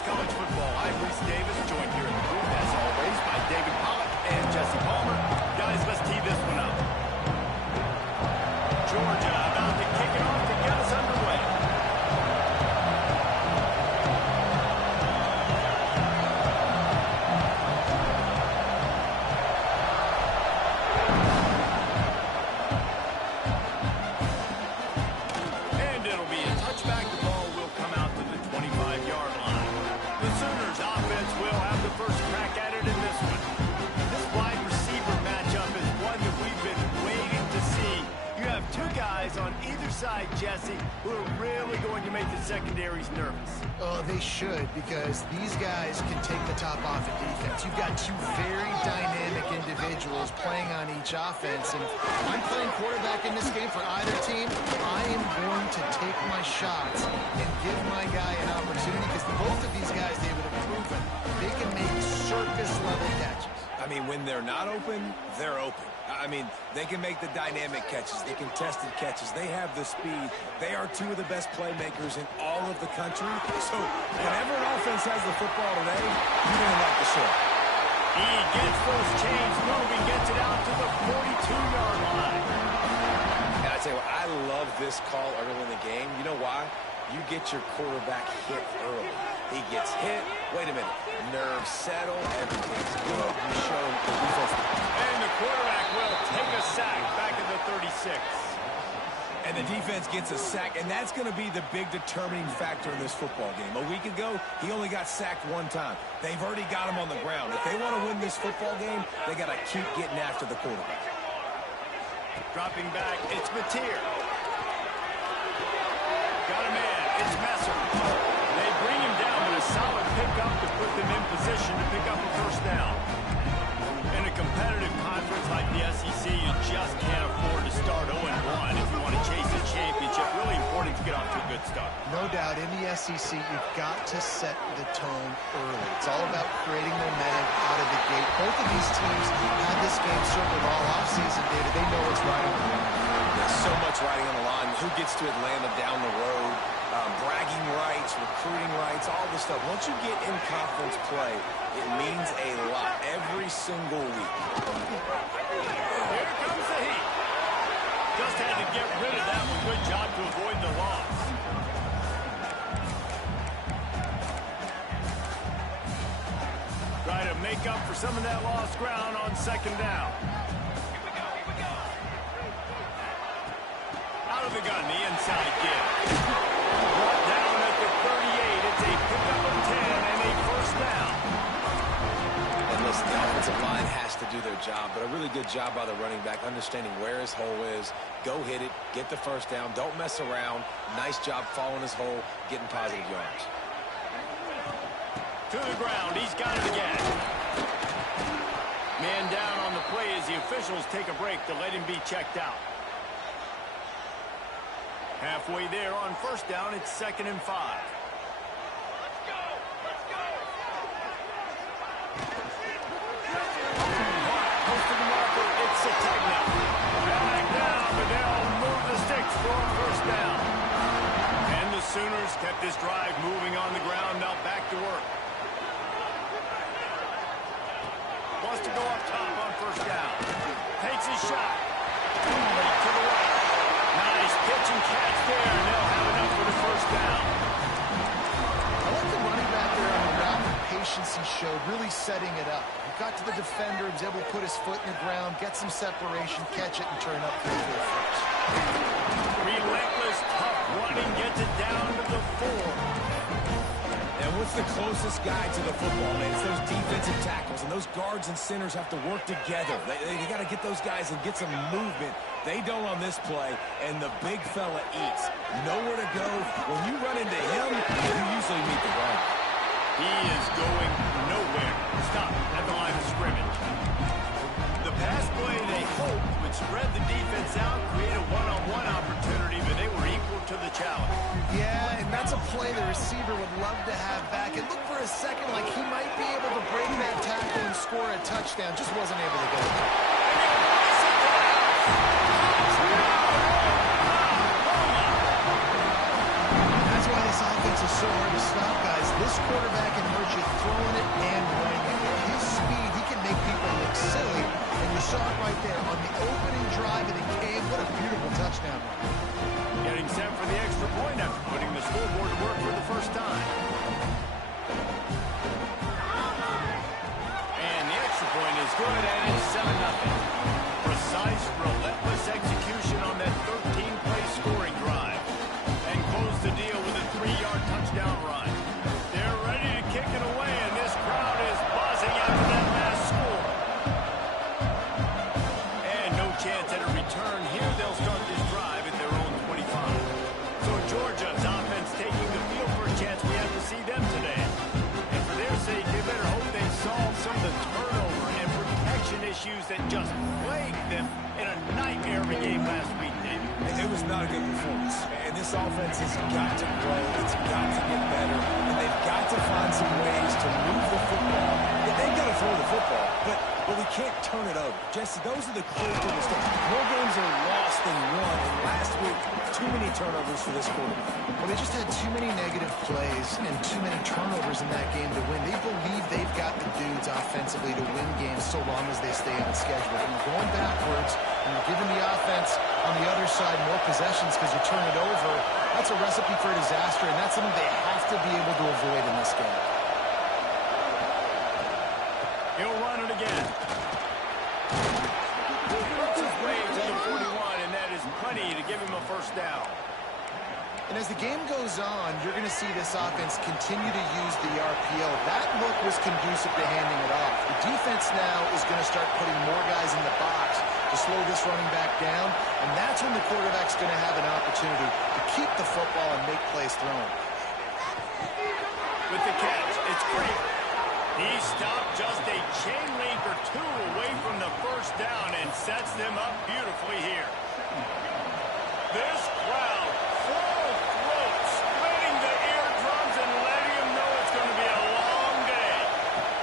Talks College Football. I'm Reese Davis, joined here in the booth, as always, by David Pollock and Jesse Palmer. Guys, let's tee this one up. Georgia about to kick it off to get us underway. And it'll be a touchback. The ball will come out to the 25-yard line. The Sooners offense will have the first crack at it in this one. This wide receiver matchup is one that we've been waiting to see. You have two guys on either side, Jesse, who are really going to make the secondaries nervous. Oh, they should, because these guys can take the top off of defense. You've got two very dynamic individuals playing on each offense, and if I'm playing quarterback in this game for either team, I am going to take my shots and give my guy an opportunity, because both of these guys, David, have proven they can make circus-level catches. I mean, when they're not open, they're open. I mean, they can make the dynamic catches, the contested catches. They have the speed. They are two of the best playmakers in all of the country. So whenever an offense has the football today, you're going to like the show. He gets those chains moving, gets it out to the 42-yard line. And I tell you what, I love this call early in the game. You know why? You get your quarterback hit early. He gets hit. Wait a minute. Nerves settle. Everything's good. You show the defense. And the quarterback will take a sack back at the 36. And the defense gets a sack, and that's going to be the big determining factor in this football game. A week ago, he only got sacked one time. They've already got him on the ground. If they want to win this football game, they got to keep getting after the quarterback. Dropping back, it's Mateer. Got a man, it's Messer. They bring him down, but a solid pickup to put them in position to pick up a first down. In a competitive conference like the SEC, you just can't afford to start 0-1 if you want to chase a championship. Really important to get off to a good start. No doubt, in the SEC, you've got to set the tone early. It's all about creating momentum out of the gate. Both of these teams had this game circled all offseason, David. They know what's right on the line. There's so much riding on the line. Who gets to Atlanta down the road? Bragging rights, recruiting rights, all this stuff. Once you get in conference play, it means a lot every single week. Here comes the heat. Just had to get rid of that one. Good job to avoid the loss. Try to make up for some of that lost ground on second down. Out of the gun, the inside give. Brought down at the 38. It's a pickup of 10 and a first down. And listen, the offensive line has to do their job, but a really good job by the running back, understanding where his hole is. Go hit it, get the first down, don't mess around. Nice job following his hole, getting positive yards. To the ground, he's got it again. Man down on the play as the officials take a break to let him be checked out. Halfway there on first down, it's 2nd and 5. Let's go! Let's go! Posted the marker, it's Sategna. Back down, but they'll move the sticks for a first down. And the Sooners kept this drive moving on the ground, now back to work. Wants to go up top on first down. Takes his shot. Complete to the right. Nice pitch and catch there, and they'll have enough for the first down. I like the running back there on the route and patience he showed, really setting it up. He got to the defender, was able to put his foot in the ground, get some separation, catch it, and turn up for the first. Relentless, tough running, gets it down to the 4. And what's the closest guy to the football, man? It's those defensive tackles, and those guards and centers have to work together. They got to get those guys and get some movement. They don't on this play, and the big fella eats. Nowhere to go. When you run into him, you usually meet the ground. He is going nowhere. Stop at the line of scrimmage. The pass play they hoped would spread the defense out, create a one-on-one opportunity, but they were equal to the challenge. Yeah, and that's a play the receiver would love to have back. It looked for a second like he might be able to break that tackle and score a touchdown. Just wasn't able to get it. That's why this offense is so hard to stop, guys. This This quarterback can hurt you throwing it and running it. With his speed, he can make people look silly. And you saw it right there on the opening drive of the game. What a beautiful touchdown run. Getting set for the extra point after putting the scoreboard to work for the first time. And the extra point is good, and it's 7-0. Precise, relentless execution on that 13-play scoring drive. And close the deal with a 3-yard touchdown run. They're ready to kick it away, and this crowd is buzzing after that last score. And no chance at a return here. They'll start this drive at their own 25. So Georgia's offense taking the field for a chance. We have to see them today. And for their sake, they better hope they solve some of the turnover and protection issues that just plagued them in a nightmare of a game last week, David. It was not a good performance. And this offense has got to grow. It's got to get better. And they've got to find some ways to move the football. They've got to throw the football, but we can't turn it over. Jesse, those are the clues to the story. More games are lost than won. And last week, too many turnovers for this quarterback. Well, they just had too many negative plays and too many turnovers in that game to win. They believe they've got the dudes offensively to win games so long as they stay on schedule. And going backwards and you're giving the offense on the other side more possessions because you turn it over, that's a recipe for disaster, and that's something they have to be able to avoid in this game. He'll run it again. Works his way to the 41, and that is plenty to give him a first down. And as the game goes on, you're going to see this offense continue to use the RPO. That look was conducive to handing it off. The defense now is going to start putting more guys in the box to slow this running back down, and that's when the quarterback's going to have an opportunity to keep the football and make plays thrown. With the catch, it's great. He stopped just a chain link or two away from the first down and sets them up beautifully here. This crowd, full throat, splitting the eardrums and letting them know it's going to be a long day.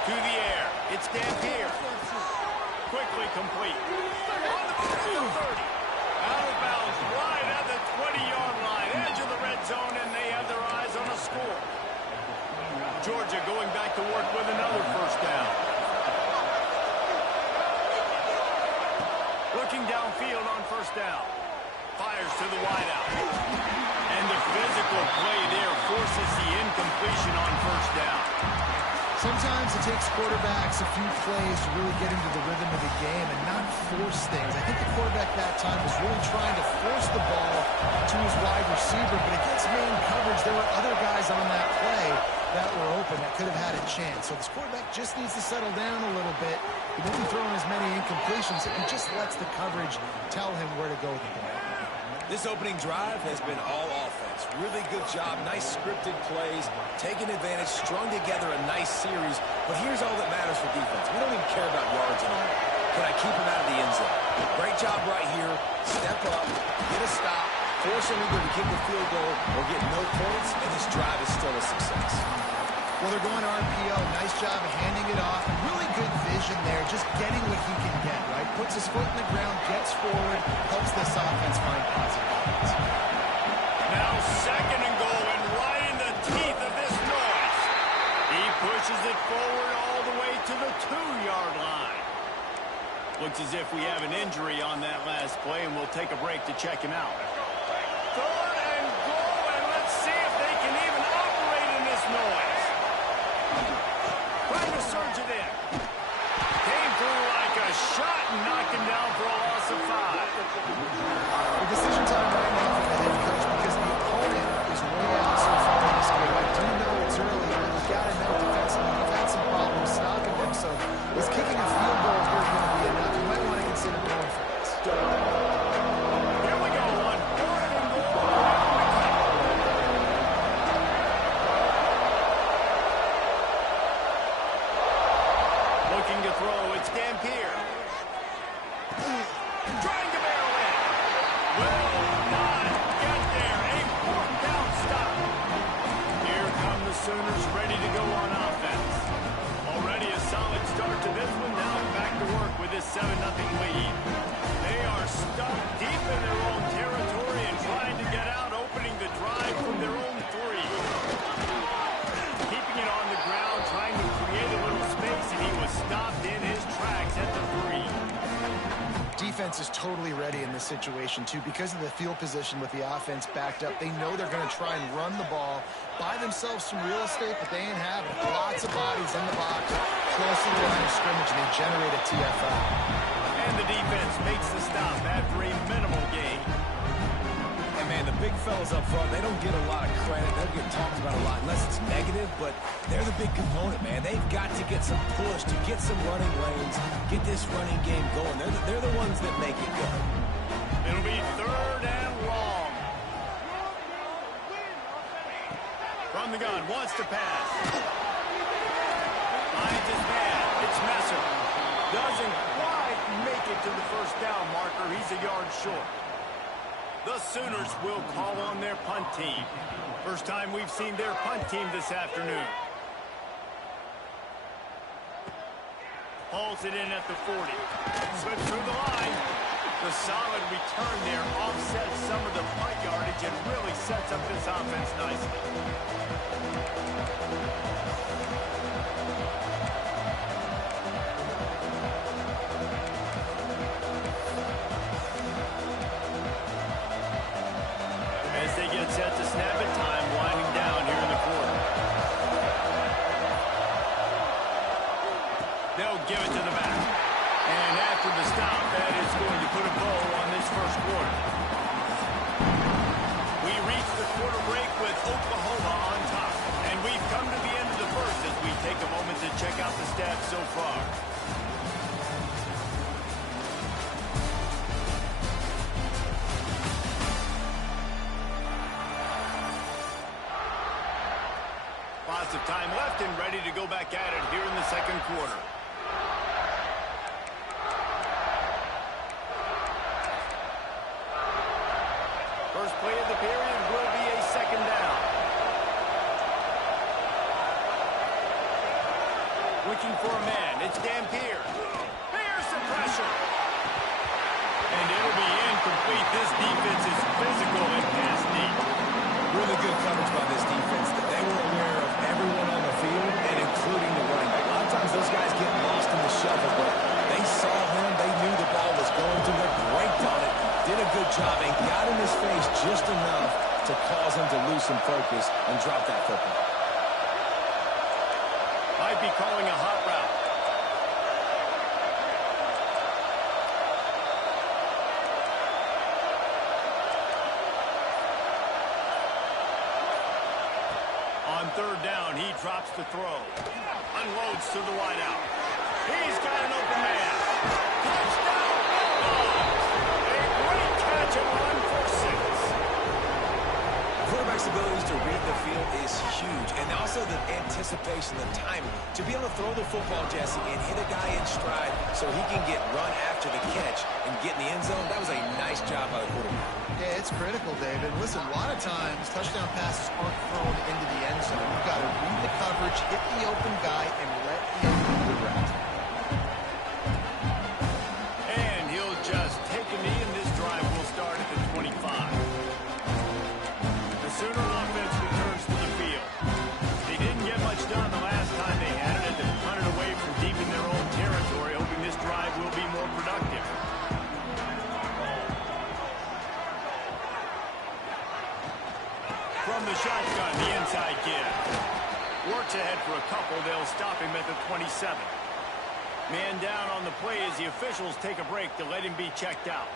To the air, it's Dampier. Quickly complete. On the 30. Out of bounds, right at the 20-yard line. Edge of the red zone, and they have their eyes on a score. Georgia going back to work with another first down. Looking downfield on first down. Fires to the wideout. And the physical play there forces the incompletion on first down. Sometimes it takes quarterbacks a few plays to really get into the rhythm of the game and not force things. I think the quarterback that time was really trying to force the ball to his wide receiver, but against man coverage, there were other guys on that play that were open that could have had a chance. So this quarterback just needs to settle down a little bit. He won't be throwing as many incompletions. He just lets the coverage tell him where to go with the ball. This opening drive has been all offense. Really good job, nice scripted plays, taking advantage, strung together a nice series. But here's all that matters for defense. We don't even care about yards anymore. Can I keep him out of the end zone? Great job right here. Step up, get a stop, force him either to kick a field goal or get no points, and this drive is still a success. Well, they're going RPO. Nice job of handing it off. Really good vision there, just getting what he can get, right? Puts his foot in the ground, gets forward, helps this offense find positive points. Now second and goal, and right in the teeth of this noise. He pushes it forward all the way to the 2-yard line. Looks as if we have an injury on that last play, and we'll take a break to check him out. Third and goal, and let's see if they can even operate in this noise. Trying to surge it in. Came through like a shot and knocked him down for a loss of 5. The decision time right now for the head coach because the opponent is way out so far in this game. I do know it's early, but he's got to know defensively. He's had some problems stopping them, so is kicking a field goal here going to be enough? You might want to consider going for this. Here we go on 4th and goal. Looking to throw, it's Dampier. Trying to barrel in. Will not get there. A 4th down stop. Here come the Sooners ready to go on offense. Already a solid start to this one. Now back to work with this 7-0 lead. They are stuck deep in their own territory and trying to get out, opening the drive from their own 3. Keeping it stopped in his tracks at the 3. Defense is totally ready in this situation, too. Because of the field position with the offense backed up, they know they're going to try and run the ball, buy themselves some real estate, but they ain't having it. Lots of bodies in the box, close to the line of scrimmage, and they generate a TFL. And the defense makes the stop after a minimal gain. And, man, the big fellas up front, they don't get a lot of credit. They don't get talked about a lot unless it's negative, but they're the big component, man. They've got to get some push, to get some running lanes, get this running game going. They're the ones that make it go. It'll be 3rd and long. From the gun, wants to pass. Finds his man. It's Messer. Doesn't quite make it to the first down marker. He's a yard short. The Sooners will call on their punt team. First time we've seen their punt team this afternoon. Hauls it in at the 40. Slips through the line. The solid return there offsets some of the punt yardage and really sets up this offense nicely. As they get set to snap it, time winding down here in the quarter. They'll give it to the back. And after the stop, that is going to put a bow on this first quarter. We reach the quarter break with Oklahoma on top. And we've come to the end of the first as we take a moment to check out the stats so far. Lots of time left and ready to go back at it here in the second quarter. First play of the period will be a second down. Looking for a man. It's Dampier. Here's some pressure. And it'll be incomplete. This defense is physical and pass deep. Really good coverage by this defense. They were aware of everyone on the field, and including the running back. A lot of times those guys get lost in the shuffle, but they saw him. They knew the ball was going to. They braked on it, did a good job, and got in his face just enough to cause him to lose some focus and drop that football. Might be calling a hot route. On third down, he drops the throw. Unloads to the wideout. He's got an open man. Touchdown! A great catch and run for 6. Quarterback's abilities to read the field is huge, and also the anticipation, the timing. To be able to throw the football, Jesse, and hit a guy in stride so he can get run after the catch and get in the end zone, that was a nice job by the quarterback. Yeah, it's critical, David. Listen, a lot of times touchdown passes aren't thrown into the end zone. You've got to read the coverage, hit the open guy, and let him do the rest. And he'll just take a knee, and this drive will start at the 25. The Sooner offense returns to the field. They didn't get much done the last time they had it, and they punted away from deep in their own territory, hoping this drive will be more productive. From the shotgun, the inside kid. Works ahead for a couple. They'll stop him at the 27. Man down on the play as the officials take a break to let him be checked out.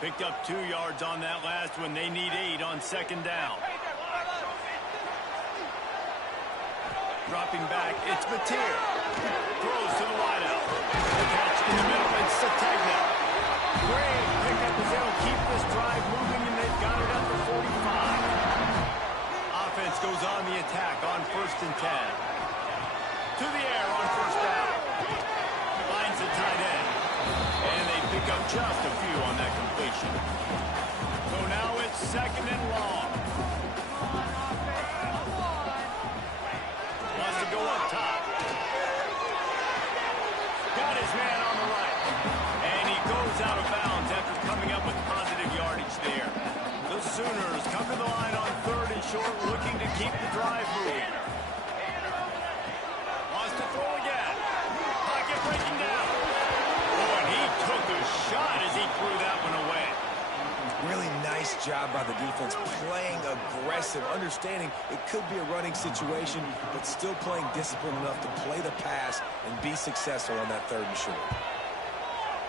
Picked up 2 yards on that last one. They need 8 on second down. Dropping back, it's Mateer. Throws to the wideout. The catch in the middle, it's Sategna. Great pickup as they'll keep this drive moving, and they've got it at the 45. Offense goes on the attack on 1st and 10. To the air on first down. Finds the tight end. And they pick up just a few on that completion. So now it's 2nd and long. Wants to go up top. Got his man on the right. And he goes out of bounds after coming up with positive yardage there. The Sooners come to the line on 3rd and short, looking to keep the drive moving. Wants to throw again. Pocket breaking down. Oh, and he took a shot as he threw that one away. Really nice job by the defense, playing aggressive, understanding it could be a running situation, but still playing disciplined enough to play the pass and be successful on that 3rd and short.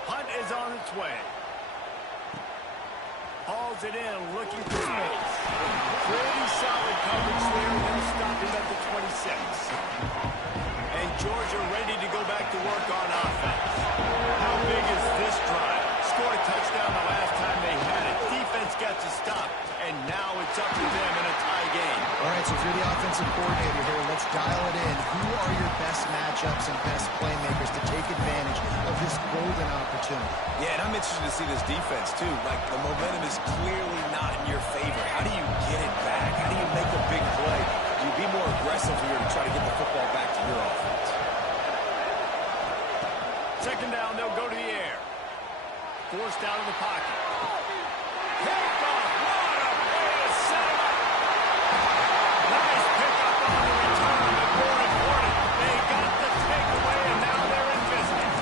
Hunt is on its way. Hauls it in, looking for space. Pretty solid coverage there. They'll stop him at the 26. And Georgia ready to go back to work on offense. How big is this drive? Scored a touchdown the last time they had it. Defense got to stop, and now it's up to them in a tie game. All right, so if you're the offensive coordinator here, let's dial it in. Who are your best matchups and best playmakers to take advantage of this golden opportunity? Yeah, and I'm interested to see this defense, too. Like, the momentum is clearly not in your favor. How do you get it back? How do you make a big play? Do you be more aggressive here to try to get the football back to your offense? 2nd down, they'll go to the air. Forced out of the pocket. Picked off. What a play to set him up. Nice pickup on the return, but more important, they got the takeaway, and now they're in business.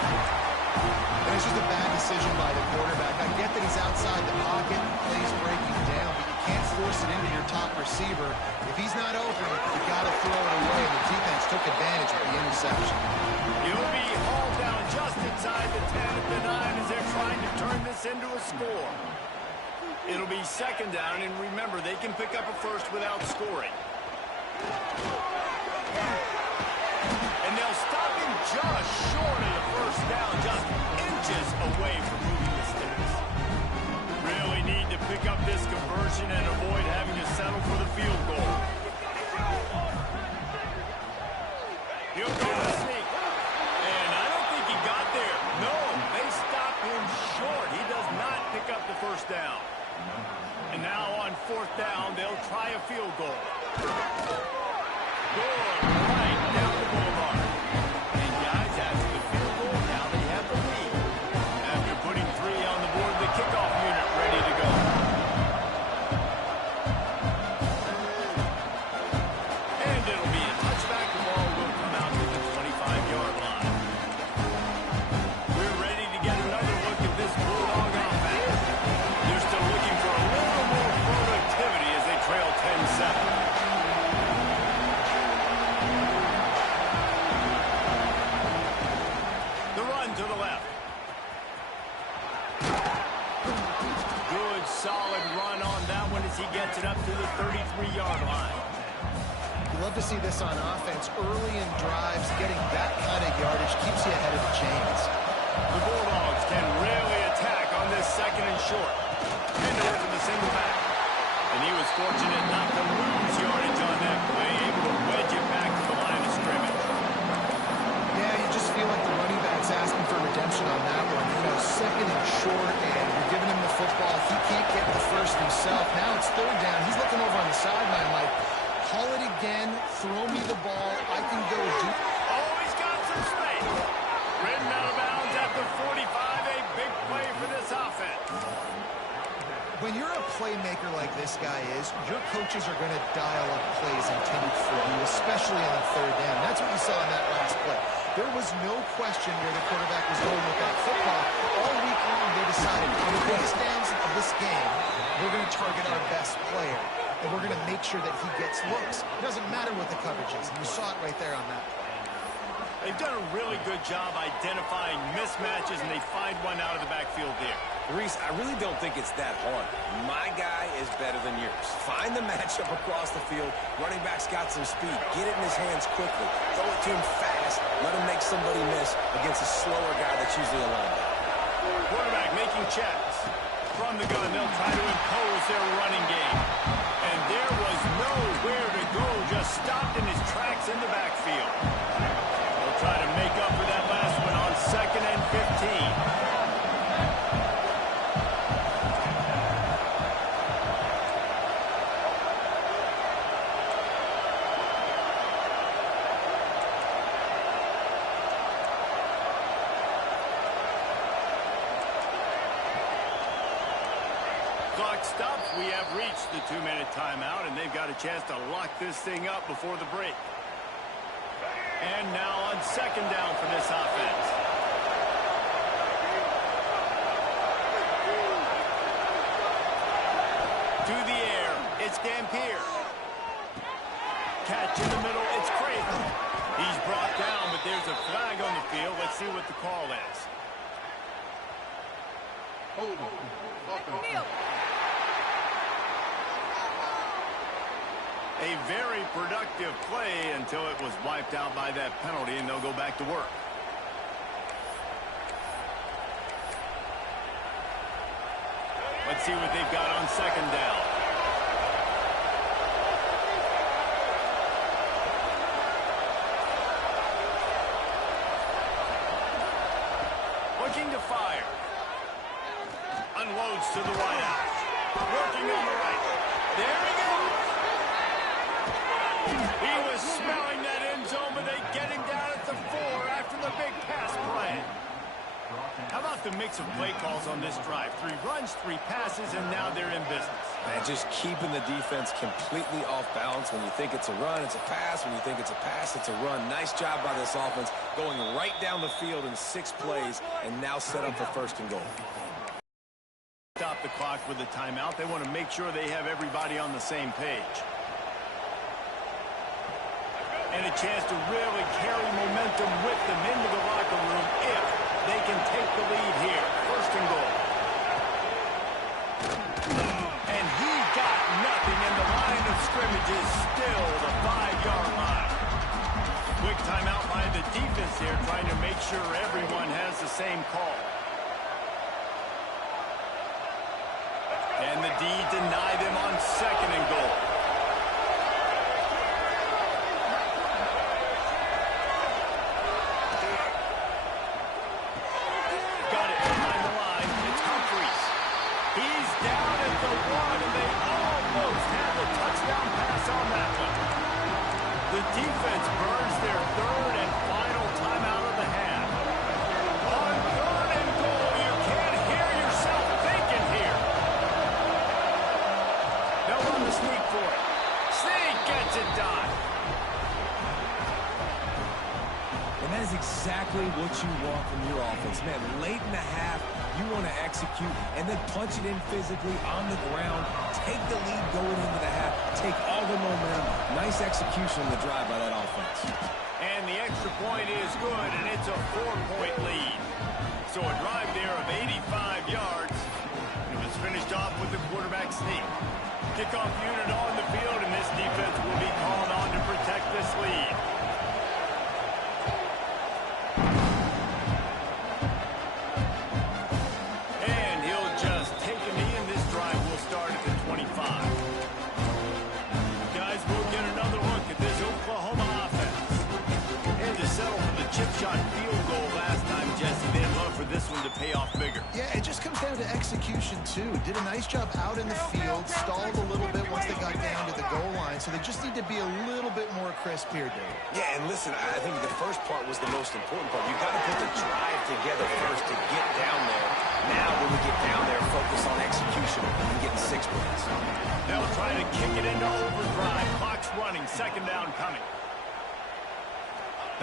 And it's just a bad decision by the quarterback. I get that he's outside the pocket, plays breaking down, but you can't force it into your top receiver. If he's not open, you got to throw it away, and the defense took advantage with the interception. He'll be hauled down just inside the 10 at the 9 as they're trying to turn this into a score. It'll be 2nd down, and remember, they can pick up a first without scoring. And they'll stop him just short of the 1st down, just inches away from moving the sticks. Really need to pick up this conversion and avoid having to settle for the field goal. He'll go to the sneak. And I don't think he got there. No, they stop him short. He does not pick up the 1st down. And now on 4th down, they'll try a field goal. Good, right down the boulevard. And guys, after the field goal, now they have the lead. After putting 3 on the board, the kickoff unit ready to go. And it'll be a touchback. The ball will come out to the 25-yard line. We're ready to get another look at this Bulldog offense. They're still looking for a little more productivity as they trail 10-7. The run to the left. Good, solid run on that one as he gets it up to the 33-yard line. You love to see this on offense. Early in drives, getting that kind of yardage keeps you ahead of the chains. The Bulldogs can really attack on this 2nd and short. Hendler to the single back. And he was fortunate not to lose yardage on that play, able to wedge it back to the line of scrimmage. Yeah, you just feel like the running back's asking for redemption on that one. You know, 2nd and short, and you're giving him the football. He can't get the first himself. Now it's 3rd down. He's looking over on the sideline like, call it again, throw me the ball, I can go do. Oh, he's got some space. Ridden out of bounds at the 45, a big play for this offense. When you're a playmaker like this guy is, your coaches are going to dial up plays intended for you, especially on the 3rd down. That's what you saw in that last play. There was no question where the quarterback was going with that football. All week long, they decided, on the biggest downs of this game, we're going to target our best player, and we're going to make sure that he gets looks. It doesn't matter what the coverage is, and you saw it right there on that play. They've done a really good job identifying mismatches, and they find one out of the backfield there. Reese, I really don't think it's that hard. My guy is better than yours. Find the matchup across the field. Running back's got some speed. Get it in his hands quickly. Throw it to him fast. Let him make somebody miss against a slower guy that's usually a linebacker. Quarterback making checks. From the gun, they'll try to impose their running game. And there was nowhere to go, just stopped in his tracks in the backfield. They'll try to make up for that last one on 2nd and 15. clock stops. We have reached the 2-minute timeout, and they've got a chance to lock this thing up before the break. And now on second down for this offense. To the air, it's Dampier. Catch in the middle, it's Craven. He's brought down, but there's a flag on the field. Let's see what the call is. A very productive play until it was wiped out by that penalty, and they'll go back to work. Let's see what they've got on second down. Looking to fire. Unloads to the wideout. Working on the right. There he goes. He was smelling that end zone, but they get him down at the 4 after the big pass play. How about the mix of play calls on this drive? 3 runs, 3 passes, and now they're in business. Man, just keeping the defense completely off balance. When you think it's a run, it's a pass. When you think it's a pass, it's a run. Nice job by this offense, going right down the field in 6 plays, and now set up for first and goal. Stop the clock with a timeout. They want to make sure they have everybody on the same page. And a chance to really carry momentum with them into the locker room if they can take the lead here. First and goal. And he got nothing, and the line of scrimmage is still the 5-yard line. Quick timeout by the defense here, trying to make sure everyone has the same call. And the D deny them on second and goal. Defense burns their third and final timeout of the half. On third and goal, you can't hear yourself thinking here. They'll run the sneak for it. Sneak gets it done. And that is exactly what you want from your offense. Man, late in the half, you want to execute and then punch it in physically on the ground. Take the lead going into the half. Take all the momentum. Nice execution on the drive by that offense. And the extra point is good, and it's a 4-point lead. So a drive there of 85 yards. It was finished off with the quarterback sneak. Kickoff unit on the field, and this defense will be called on to protect this lead. This one to pay off bigger. Yeah, it just comes down to execution, too. Did a nice job out in the field, stalled a little bit once they got down to the goal line, so they just need to be a little bit more crisp here, Dave. Yeah, and listen, I think the first part was the most important part. You've got to put the drive together first to get down there. Now, when we get down there, focus on execution and getting 6 points. They'll try to kick it into overdrive. Clock's running. Second down coming.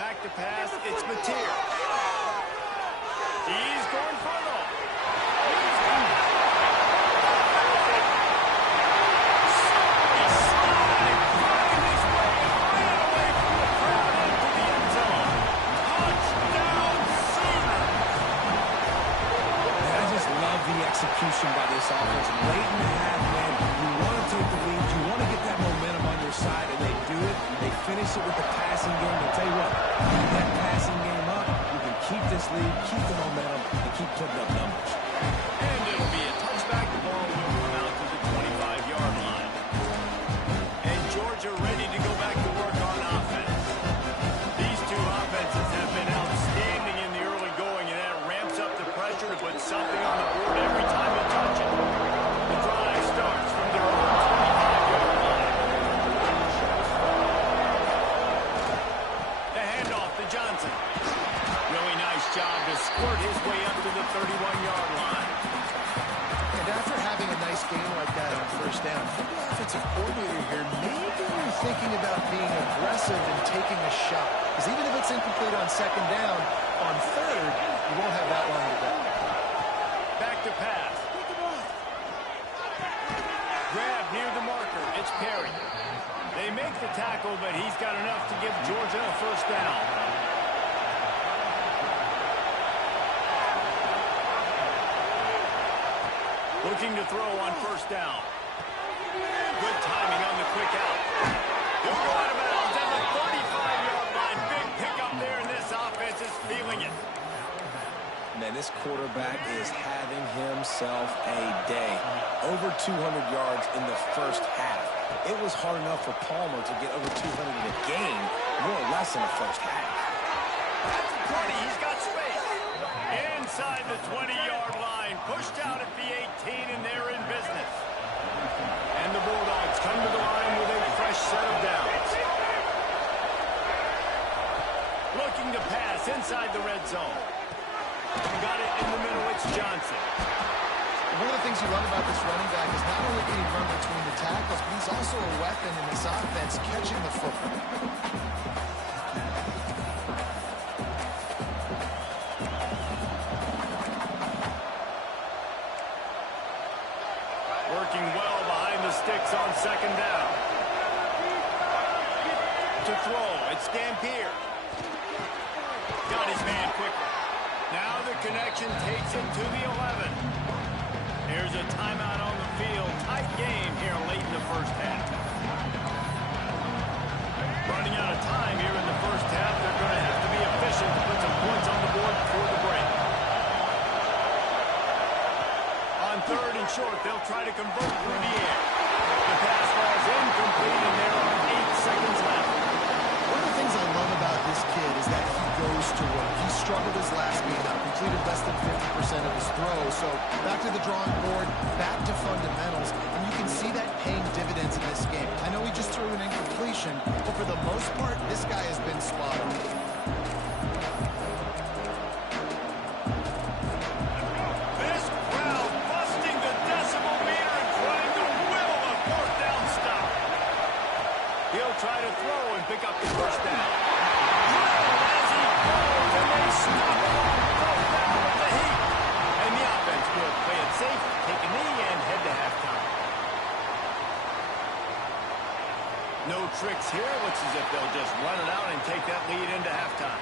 Back to pass. It's Mateer. He's going for it all. Execution by this offense. Late in the half, man, you want to take the lead. You want to get that momentum on your side, and they do it. They finish it with the passing game. I'll tell you what, keep that passing game up. You can keep this lead, keep the momentum, and keep putting up numbers. And it'll be a touchback. The ball will come out to the 25-yard line. And Georgia ready to go back to work on offense. These two offenses have been outstanding in the early going, and that ramps up the pressure to put something on the board every time you touch it. The drive starts from their own 25-yard line. The handoff to Johnson. Really nice job to squirt his way up to the 31-yard line. first down. If you're the offensive coordinator here, maybe you're thinking about being aggressive and taking a shot. Because even if it's incomplete on second down, on third, you won't have that long to go. Back to pass. Grab near the marker. It's Perry. They make the tackle, but he's got enough to give Georgia a first down. Looking to throw on first down. Good timing on the quick out. He'll go out of bounds at the 35-yard line. Big pickup there, and this offense is feeling it. Man, this quarterback is having himself a day. Over 200 yards in the first half. It was hard enough for Palmer to get over 200 in a game, more or less in the first half. That's 20. He's got space. Inside the 20-yard line. Pushed out at the 18, and they're in business. And the Bulldogs come to the line with a fresh set of downs. Looking to pass inside the red zone. Got it in the middle. It's Johnson. One of the things you love about this running back is not only can he run between the tackles, but he's also a weapon in this offense catching the football. Working well behind the sticks on second down. To throw, it's Dampier. Got his man quickly. Now the connection takes him to the 11. Here's a timeout on the field. Tight game here late in the first half. Running out of time here in the first half. They're going to have to be efficient to put some points on the board before the break. On third and short, they'll try to convert through the air. The pass falls incomplete, and there are 8 seconds left. One of the things I love about this kid is that he goes to work. He struggled his last game out, completed less than 50% of his throws. So back to the drawing board, back to fundamentals, and you can see that paying dividends in this game. I know he just threw an incompletion, but for the most part, this guy has been spot on. This crowd busting the decibel meter and trying to will a fourth down stop. He'll try to throw and pick up the first down. As he goes, and they stop him on fourth down with the heat. And the offense will play it safe, take a knee, and head to halftime. No tricks here. Looks as if they'll just run it out and take that lead into halftime.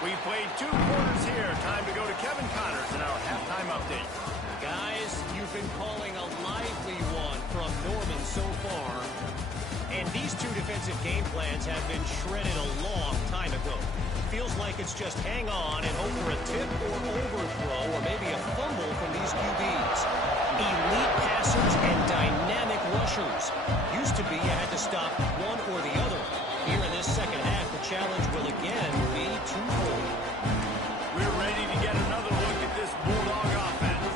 We've played 2 quarters here. Time to go to Kevin Connors in our halftime update. Guys, you've been calling a lively one from Norman so far. And these 2 defensive game plans have been shredded a long time ago. Feels like it's just hang on and hope for a tip or overthrow or maybe a fumble from these QBs. Elite passers and dynamic rushers. Used to be you had to stop one or the other. Here in this second half, the challenge will again be twofold. We're ready to get another look at this Bulldog offense.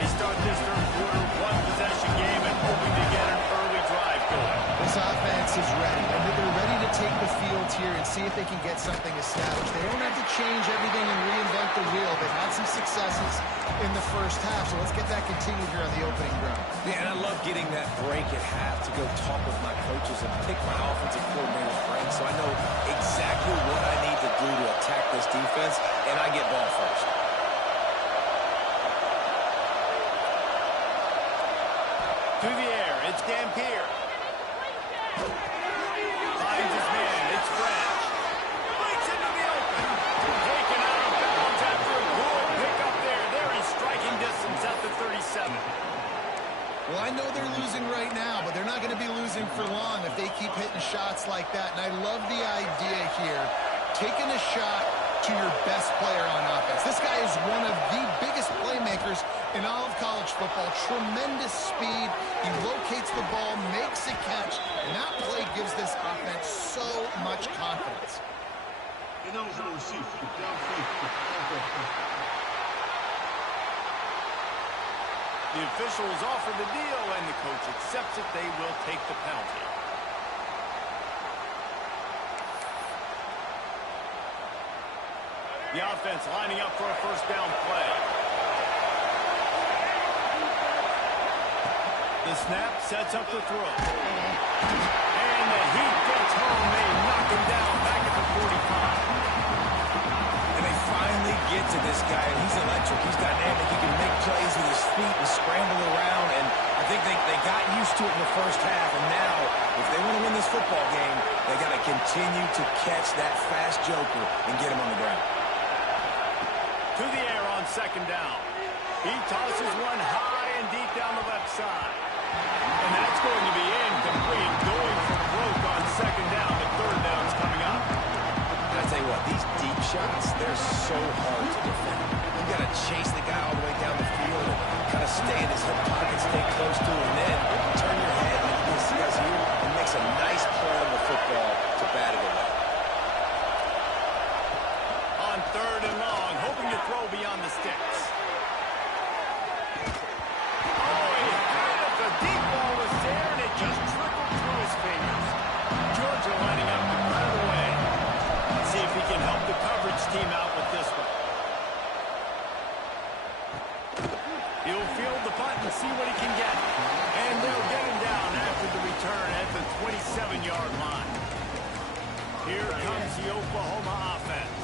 They start this third quarter 1-possession game and hoping to get an early drive going. This offense is ready, and they're ready to take the field here and see if they can get something established. They don't have to change everything and reinvent the wheel. They've had some successes in the first half, so let's get that continued here on the opening drive. Yeah, and I love getting that break at half to go talk with my coaches and pick my offensive coordinator's brain so I know exactly what I need to do to attack this defense, and I get ball first. To the air, it's Dampier. Finds his man, it's French. Breaks into the open. Taken out of bounds after a good pickup there. They're in striking distance at the 37. Well, I know they're losing right now, but they're not going to be losing for long if they keep hitting shots like that. And I love the idea here, taking a shot to your best player on offense. This guy is one of the biggest playmakers in all of college football. Tremendous speed. He locates the ball, makes a catch, and that play gives this offense so much confidence. The officials offer the deal, and the coach accepts it. They will take the penalty. The offense lining up for a first down play. The snap sets up the throw. And the heat gets home. They knock him down back at the 45. And they finally get to this guy, and he's electric. He's dynamic. He can make plays with his feet and scramble around, and I think they got used to it in the first half, and now, if they want to win this football game, they got to continue to catch that fast joker and get him on the ground. To the air on second down. He tosses one high and deep down the left side. And that's going to be incomplete, going for broke on second down, but third down's coming up. I tell you what, these deep shots, they're so hard to defend. You got to chase the guy all the way down the field and kind of stay in his hip pocket, stay close to him, and then turn your head like this guy's here and makes a nice play on the football to bat it away. On third and long, hoping to throw beyond the sticks. Oh, he had it. The deep ball was there, and it just trickled through his fingers. Georgia lining up to put it away. Let's see if he can help the coverage team out with this one. He'll field the punt and see what he can get. And they'll get him down after the return at the 27-yard line. Here comes the Oklahoma offense.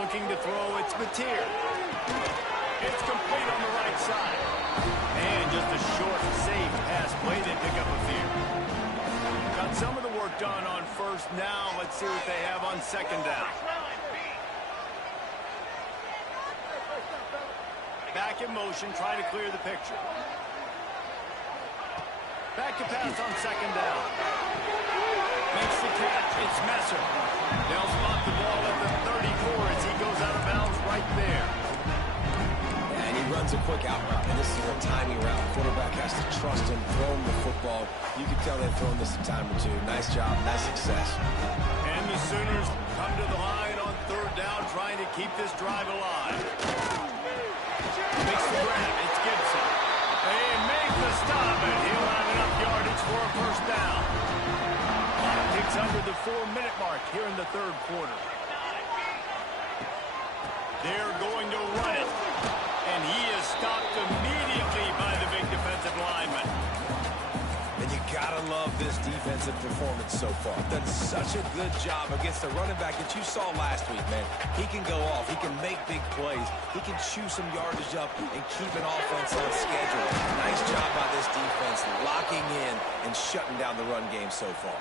Looking to throw, it's Mateer. It's complete on the right side. And just a short, safe pass play. They pick up a few. Got some of the work done on first. Now let's see what they have on second down. Back in motion, trying to clear the picture. Back to pass on second down. Makes the catch. It's Messer. They'll spot the ball at the 34 as he goes out of bounds right there. And he runs a quick out route, and this is a timing route. Quarterback has to trust him, throw him the football. You can tell they've thrown this a time or two. Nice job, nice success. And the Sooners come to the line on third down, trying to keep this drive alive. Makes the grab. It's Gibson. They make the stop, and he'll have enough yardage for a first down. Clock ticks under the 4-minute mark here in the third quarter. They're going to run it. And he is stopped immediately by the big defensive lineman. And you gotta love this defensive performance so far. Done such a good job against the running back that you saw last week, man. He can go off. He can make big plays. He can chew some yardage up and keep an offense on schedule. Nice job by this defense locking in and shutting down the run game so far.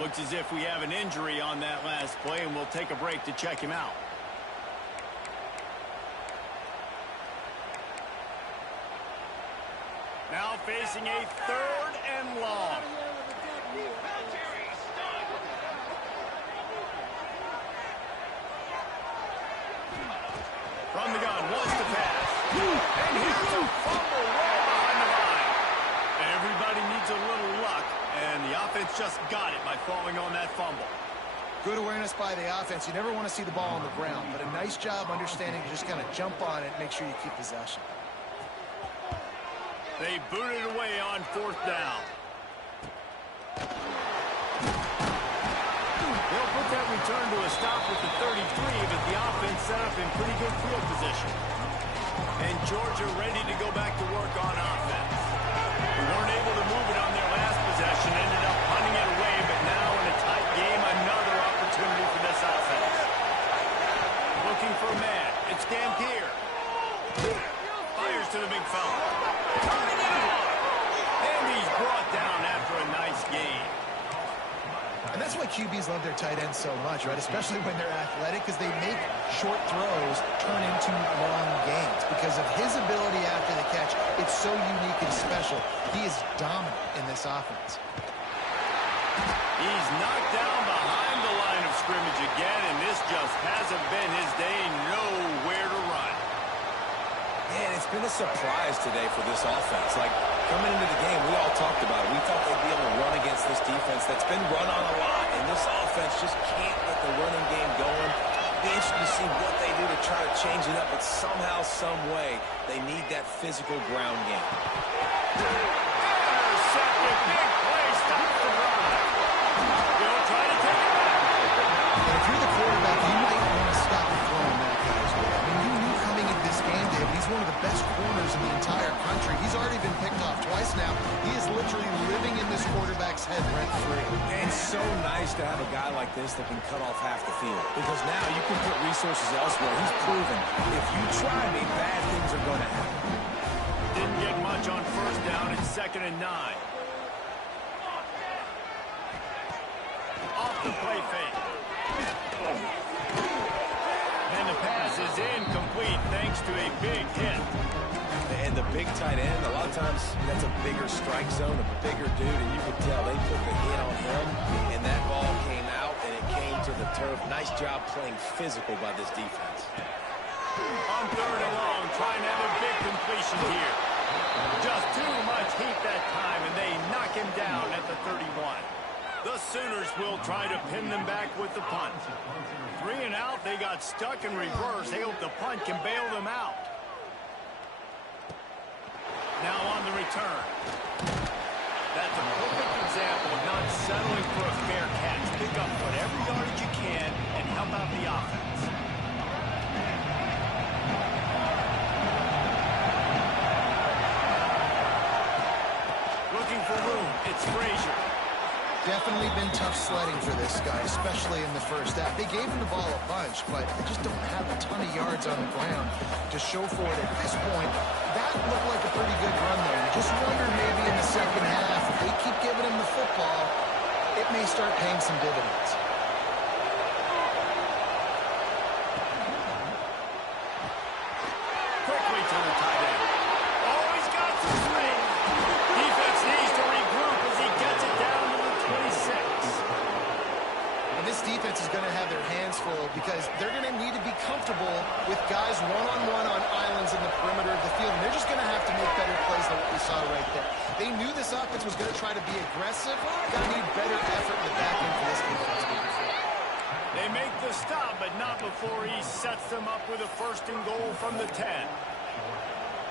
Looks as if we have an injury on that last play, and we'll take a break to check him out. Now facing a third and long. From the gun, wants to pass. And here's a fumble way behind the line. Everybody needs a little luck, and the offense just got it by falling on that fumble. Good awareness by the offense. You never want to see the ball on the ground, but a nice job understanding to just kind of jump on it and make sure you keep possession. They boot it away on fourth down. They'll put that return to a stop with the 33, but the offense set up in pretty good field position. And Georgia ready to go back to work on offense. They weren't able to move it on their last possession, ended up punting it away, but now in a tight game, another opportunity for this offense. Looking for a man. It's Dampier. Fires to the big fella. And he's brought down after a nice gain. And that's why QBs love their tight ends so much, right? Especially when they're athletic, because they make short throws turn into long gains. Because of his ability after the catch, it's so unique and special. He is dominant in this offense. He's knocked down behind the line of scrimmage again, and this just hasn't been his day. Nowhere to run. Man, it's been a surprise today for this offense. Like, coming into the game, we all talked about it. We thought they'd be able to run against this defense that's been run on a lot, and this offense just can't get the running game going. It'll be interesting to see what they do to try to change it up, but somehow, some way, they need that physical ground game. Intercepted, big play, stop the run. They'll try to take it back. And if you're the quarterback so nice to have a guy like this that can cut off half the field, because now you can put resources elsewhere. He's proven if you try me, bad things are going to happen. Didn't get much on first down. It's 2nd and 9. Off the play fake. And the pass is incomplete thanks to a big hit. And the big tight end, a lot of times that's a bigger strike zone, a bigger dude, and you can tell they put the hit on him, and that ball came out, and it came to the turf. Nice job playing physical by this defense. On 3rd and long, trying to have a big completion here. Just too much heat that time, and they knock him down at the 31. The Sooners will try to pin them back with the punt. 3 and out, they got stuck in reverse. They hope the punt can bail them out. Now on the return. That's a perfect example of not settling for a fair catch. Pick up whatever yardage you can and help out the offense. Looking for room. It's Frazier. Definitely been tough sledding for this guy, especially in the first half. They gave him the ball a bunch, but they just don't have a ton of yards on the ground to show for it at this point. That looked like a pretty good run there. You just wonder maybe in the second half, if they keep giving him the football, it may start paying some dividends. Quickly to the tight end. Oh, he's got some speed. Defense needs to regroup as he gets it down to the 26. And this defense is going to have their hands full because they're going to need to be comfortable with guys one-on-one on islands in the perimeter of the field. And they're just going to have to make better plays than what we saw right there. They knew this offense was going to try to be aggressive. Going to need better effort in the back end for this defense. They make the stop, but not before he sets them up with a 1st and goal from the 10.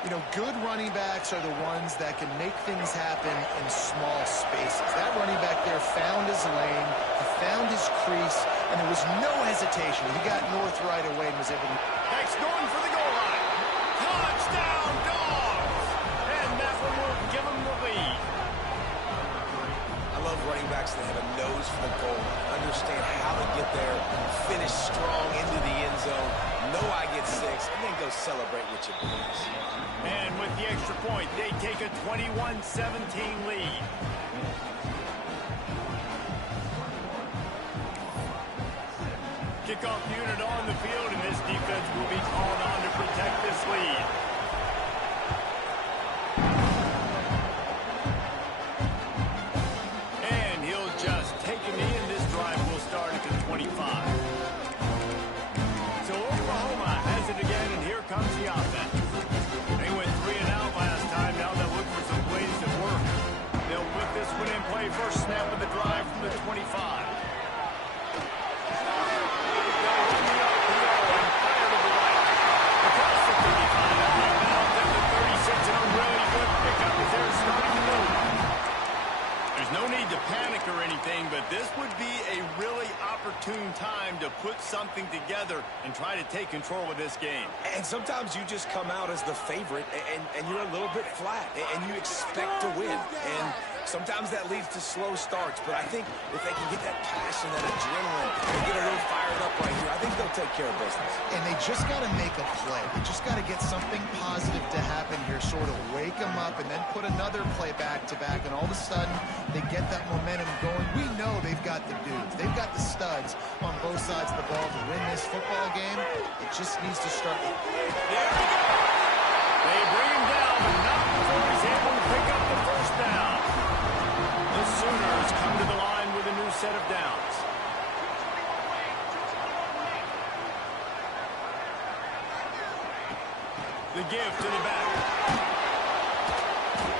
You know, good running backs are the ones that can make things happen in small spaces. That running back there found his lane, he found his crease, and there was no hesitation. He got north right away and was able to... Next going for the goal line. Touchdown, Dogs! And that one will give them the lead. I love running backs that have a nose for the goal line, understand how to get there, finish strong into the end zone, know I get 6, and then go celebrate with your boys. And with the extra point, they take a 21-17 lead. Kickoff unit on the field, and this defense will be called on to protect this lead. And he'll just take a knee, and this drive will start at the 25. So Oklahoma has it again, and here comes the offense. They went 3 and out last time. Now they'll look for some plays that work. They'll put this one in play. First snap of the drive from the 25. They'll run the RPO and fire to the right. Across the 35, out of bounds at the 36, and a really good pickup as they're starting to move. There's no need to panic or anything, but this would be a really opportune time to put something together and try to take control of this game. And sometimes you just come out as the favorite, and you're a little bit flat, and you expect to win. And sometimes that leads to slow starts, but I think if they can get that passion, that adrenaline, and get a little fired up right here, I think they'll take care of business. And they just got to make a play. They just got to get something positive to happen here, sort of wake them up, and then put another play back-to-back, and all of a sudden they get that momentum going. We know they've got the dudes. They've got the studs on both sides of the ball to win this football game. It just needs to start. There we go. They bring him down, but not before he's able to pick up the first down. The Sooners come to the line with a new set of downs. The give to the back.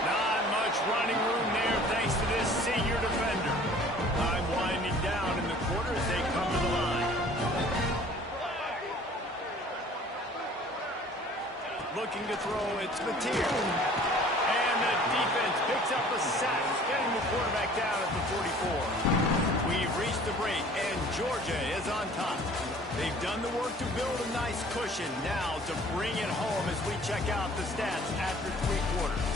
Not much running room there thanks to this senior defender. Time winding down in the quarter as they come to the line. Looking to throw, it's Mateer. And the defense picks up a sack, getting the quarterback down at the 44. We've reached the break, and Georgia is on top. They've done the work to build a nice cushion. Now to bring it home as we check out the stats after 3 quarters.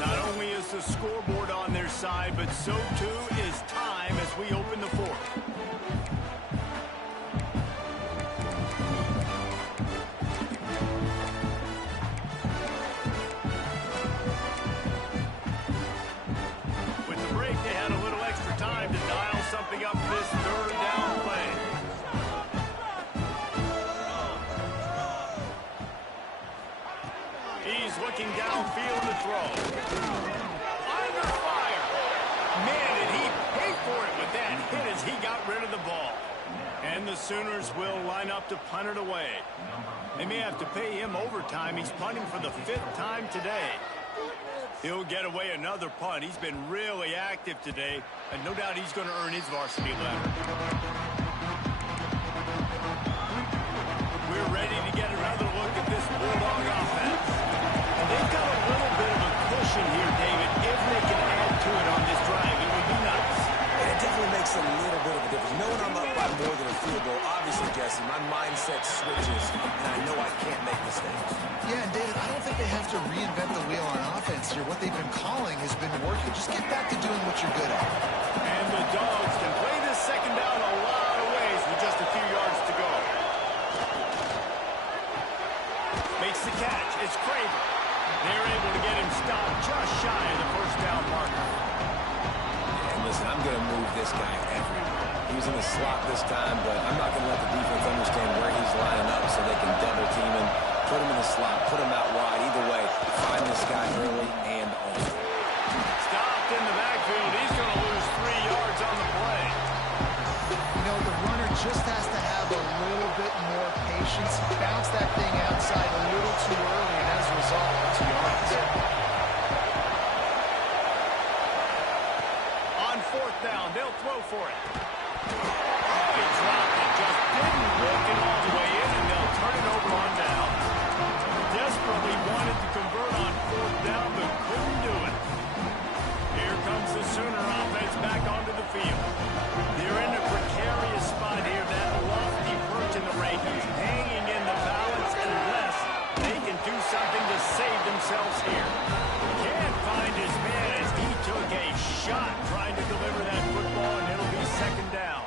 Not only is scoreboard on their side, but so too is time as we open the fourth. With the break, they had a little extra time to dial something up this third down play. He's looking downfield to throw. Under fire. Man, did he pay for it with that hit as he got rid of the ball. And the Sooners will line up to punt it away. They may have to pay him overtime. He's punting for the 5th time today. He'll get away another punt. He's been really active today, and no doubt he's going to earn his varsity letter. We're ready to get another look at this Bulldog offense. And they've got a little bit of a cushion here, David. If they can add to it on this drive, it would be nice. It definitely makes a little bit of a difference. Knowing I'm up by more than a field goal, obviously, Jesse, my mindset switches, and I know I can't make mistakes. Yeah, and David, I don't think they have to reinvent the wheel on offense here. What they've been calling has been working. Just get back to doing what you're good at. And the Dogs can play this second down a lot of ways with just a few yards to go. Makes the catch. It's Craven. They're able to get him stopped just shy of the first down marker. And listen, I'm going to move this guy everywhere. He's in the slot this time, but I'm not going to let the defense understand where he's lining up so they can double team him, put him in the slot, put him out wide. Either way, find this guy early and often. Stopped in the backfield. He's going to lose 3 yards on the play. You know, the runner just has to have a little bit more patience. Bounce that thing outside a little too early, and as a result, 2 yards. On 4th down, they'll throw for it. Oh, he dropped it. Just didn't work it all the way in, and they'll turn it over on down. Desperately wanted to convert on 4th down, but couldn't do it. Here comes the Sooner offense back onto the field. They're in a precarious spot here. That lofty perch in the rate. He's hanging in the balance unless they can do something to save themselves here. Can't find his man as he took a shot trying to deliver that football, and it'll be second down.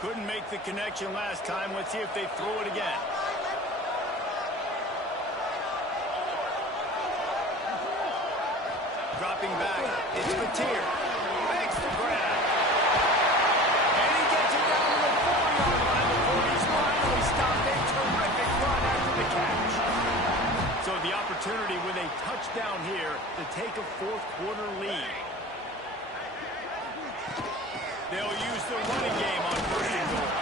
Couldn't make the connection last time. Let's see if they throw it again. Dropping back, it's Mateer. Makes the grab. And he gets it down to the 4-yard line before he's finally stopped. A terrific run after the catch. So the opportunity with a touchdown here to take a 4th quarter lead. They'll use the running game on 1st and goal.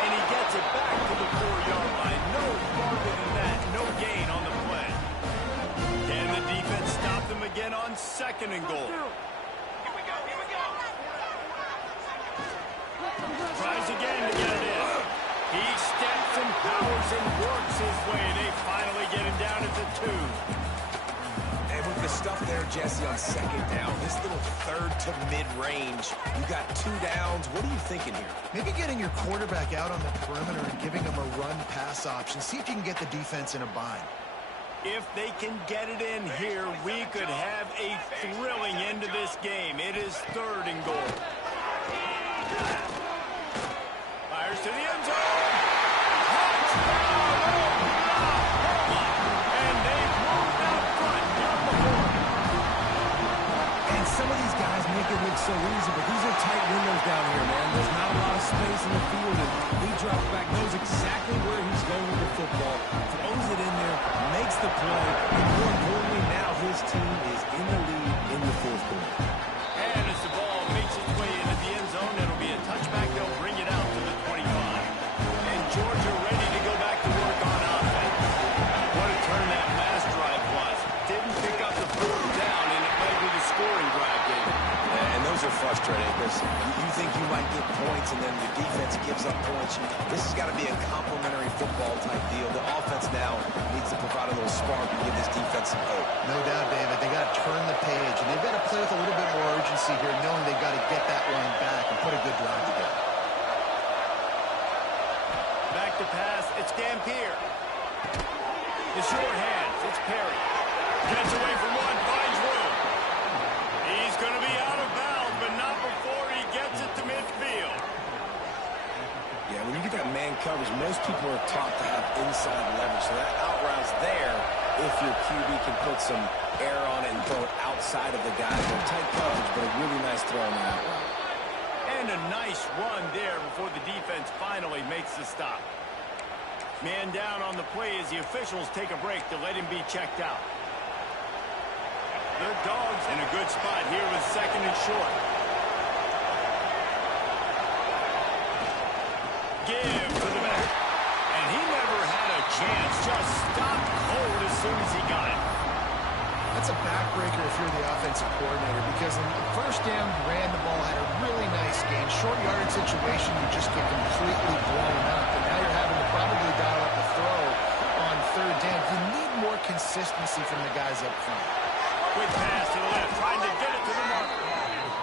And he gets it back to the 4-yard line. No farther than that, no gain on the play. Can the defense stop them again on 2nd and goal? Tries again to get it in. He steps and powers and works his way. They finally get him down at the 2. And with the stuff there, Jesse, on 2nd down, this little 3rd to mid-range, you got 2 downs. What are you thinking here? Maybe getting your quarterback out on the perimeter and giving him a run-pass option. See if you can get the defense in a bind. If they can get it in here, we could have a thrilling end to this game. It is 3rd and goal. Fires to the end zone. Touchdown, Oklahoma. And they've moved out front here on the 4th. And some of these guys make it look so easy, but these are tight windows down here, man. There's not a lot of space in the field, and he drops back, knows exactly where he's going with the football, throws it in there, makes the play, and more importantly, now his team is in the lead in the 4th quarter. And as the ball makes its way into the end zone, it'll be a touchback. They'll bring it out to the 25. And Georgia ready to go back to work on offense. What a turn that last drive was. Didn't pick up the 4th down, and it led to the scoring drive, David. And those are frustrating because you think you might get points and then the defense gives up points. This has got to be a complementary football type deal. The offense now needs to provide a little spark and give this defense some hope. No doubt, David. They got to turn the page, and they've got to play with a little bit more urgency here, knowing they've got to get that one back and put a good drive together. Back to pass. It's Dampier. The short hands. It's Perry. Gets away from one. Finds room. coverage, most people are taught to have inside leverage. So that out route's there if your QB can put some air on it and throw it outside of the guy. So tight coverage, but a really nice throw on that out route. And a nice run there before the defense finally makes the stop. Man down on the play as the officials take a break to let him be checked out. The Dogs in a good spot here with 2nd and short. Give to the back. And he never had a chance. Just stopped cold as soon as he got it. That's a backbreaker if you're the offensive coordinator, because in the first down, you ran the ball, had a really nice gain. Short yardage situation, you just get completely blown up. And now you're having to probably dial up the throw on 3rd down. You need more consistency from the guys up front. Quick pass to the left, trying to get it to the mark.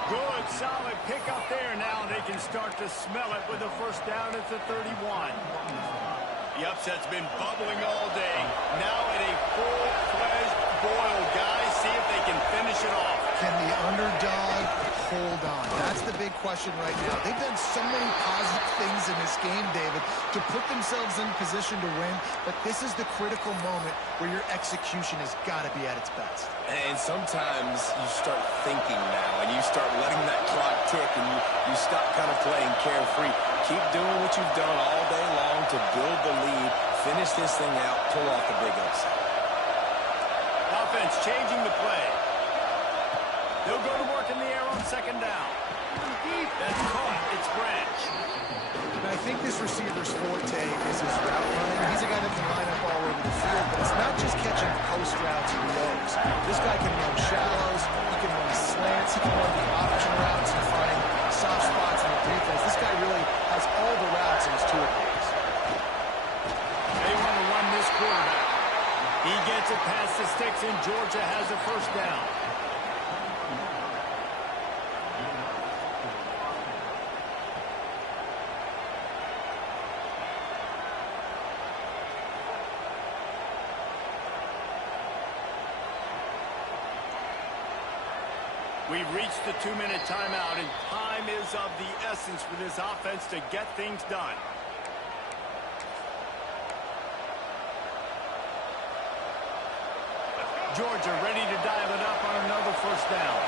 Good, solid pick up there. Now they can start to smell it with a 1st down at the 31. The upset's been bubbling all day. Now at a full-fledged boil, guys. See if they can finish it off. Can the underdog hold on? That's the big question right now. They've done so many positive things in this game, David, to put themselves in position to win, but this is the critical moment where your execution has got to be at its best. And sometimes you start thinking now, and you start letting that clock tick, and you stop kind of playing carefree. Keep doing what you've done all day long to build the lead, finish this thing out, pull off the big upset. Offense changing the play. They'll go to work in the air on 2nd down. That's caught. It's Branch. And I think this receiver's forte is his route running. He's a guy that can line up all over the field, but it's not just catching post routes and lows. This guy can run shallows, he can run slants, he can run the option routes and find soft spots in the defense. This guy really has all the routes in his toolbox. They want to run this quarterback. He gets it past the sticks, and Georgia has a 1st down. We've reached the 2-minute timeout, and time is of the essence for this offense to get things done. Georgia ready to dial it up on another 1st down.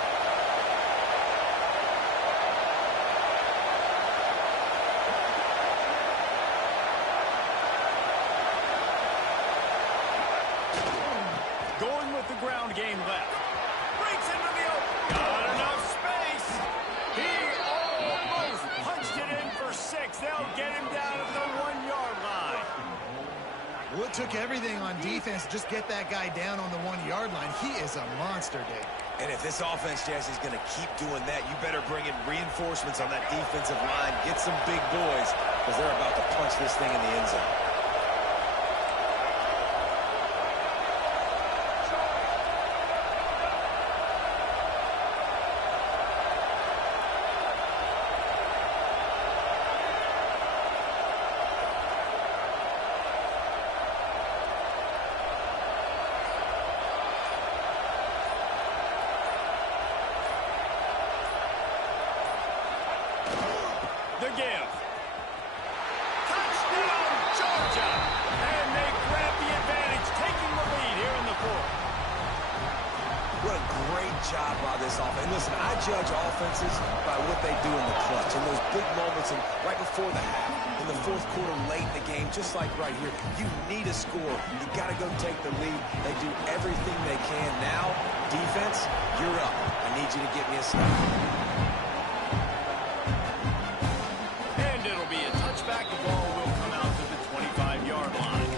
Going with the ground game left. Breaks into the open. Got enough space. He almost punched it in for 6. They'll get him down at the 1-yard line. Well, it took everything on defense to just get that guy down on the 1-yard line. He is a monster, Dave. And if this offense, Jesse, is going to keep doing that, you better bring in reinforcements on that defensive line. Get some big boys, because they're about to punch this thing in the end zone. The give. Touchdown, Georgia! And they grab the advantage, taking the lead here in the 4th. What a great job by this offense. And listen, I judge offenses by what they do in the clutch, in those big moments, and right before the half, in the 4th quarter, late in the game, just like right here. You need a score. You got to go take the lead. They do everything they can. Now, defense, you're up. I need you to get me a stop. Back the ball will come out to the 25-yard line.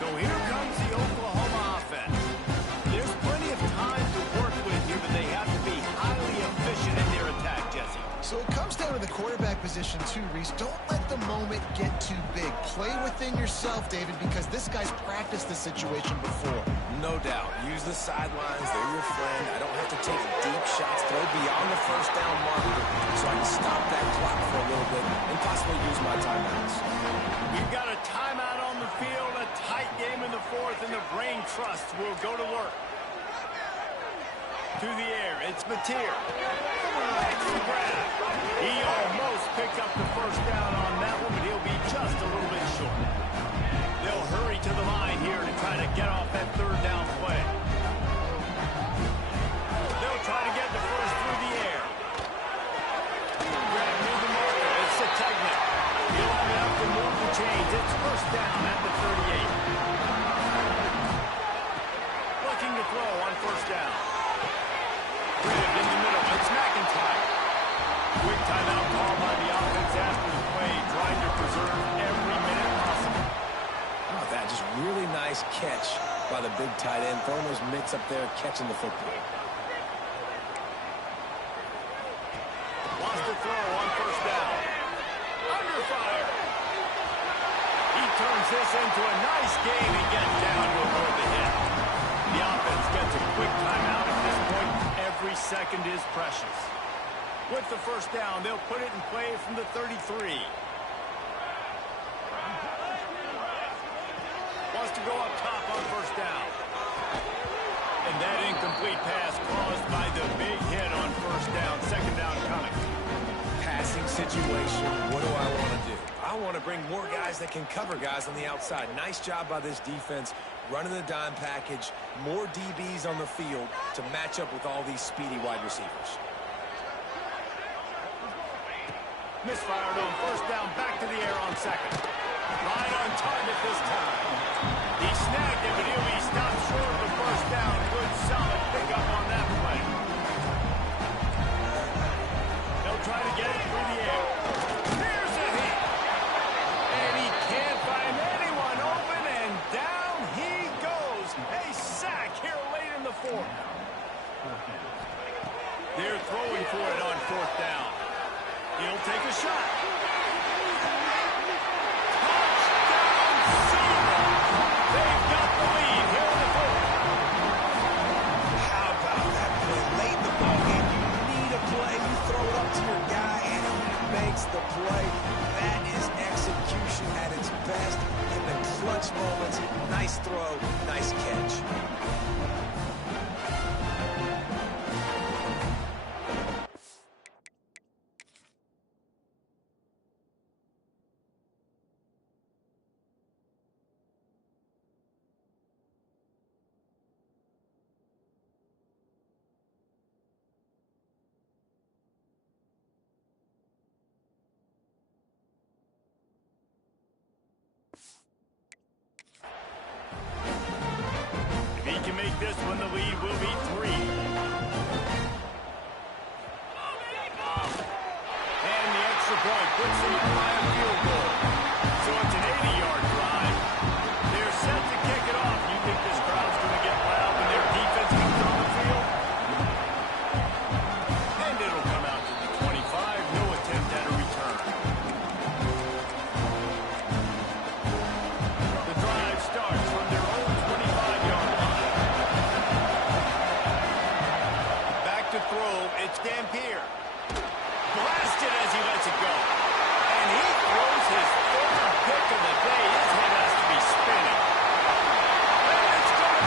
So here comes the Oklahoma offense. There's plenty of time to work with here, but they have to be highly efficient in their attack, Jesse. So it comes down to the quarterback position too, Reese. Don't let the moment get too big. Play within yourself, David, because this guy's practiced this situation before. No doubt. Use the sidelines. They're your friend. I don't have to take deep shots, throw beyond the 1st down marker, so I can stop that clock for a little bit and possibly use my timeouts. We've got a timeout on the field, a tight game in the 4th, and the brain trust will go to work. To the air, it's Mateer. Makes the grab. He almost picked up the first down on that one, but he'll be just a little bit short. They'll hurry to the line here to try to get off that third down play. They'll try to get the first through the air. Grab near the marker. It's Sategna. He'll have enough to move the chains. It's first down at the 38. Looking to throw on first down. Grabbed in the middle. It's McIntyre. Quick timeout call by the offense after the play, trying to preserve every minute possible. Oh, that just really nice catch by the big tight end, throwing those mitts up there, catching the football. Wants to throw on first down. Under fire. He turns this into a nice game and gets down to avoid the hit. The offense gets a quick timeout at this point. Every second is precious. With the first down, they'll put it in play from the 33. Wants to go up top on first down. And that incomplete pass caused by the big hit on first down. Second down coming. Passing situation, what do I want to do? I want to bring more guys that can cover guys on the outside. Nice job by this defense, running the dime package, more DBs on the field to match up with all these speedy wide receivers. Misfired on first down, back to the air on second. Right on target this time. He snagged it, but he'll be stopped short of the first down. Good, solid pickup on that play. They'll try to get it through the air. Here's a hit. And he can't find anyone open, and down he goes. A sack here late in the fourth. They're throwing for it on fourth down. He'll take a shot. Touchdown, Seahawks. They've got the lead here in the fourth. How about that play? Late in the ballgame, you need a play. You throw it up to your guy, and he makes the play. That is execution at its best in the clutch moments. Nice throw, nice catch. If he can make this one, the lead will be 3.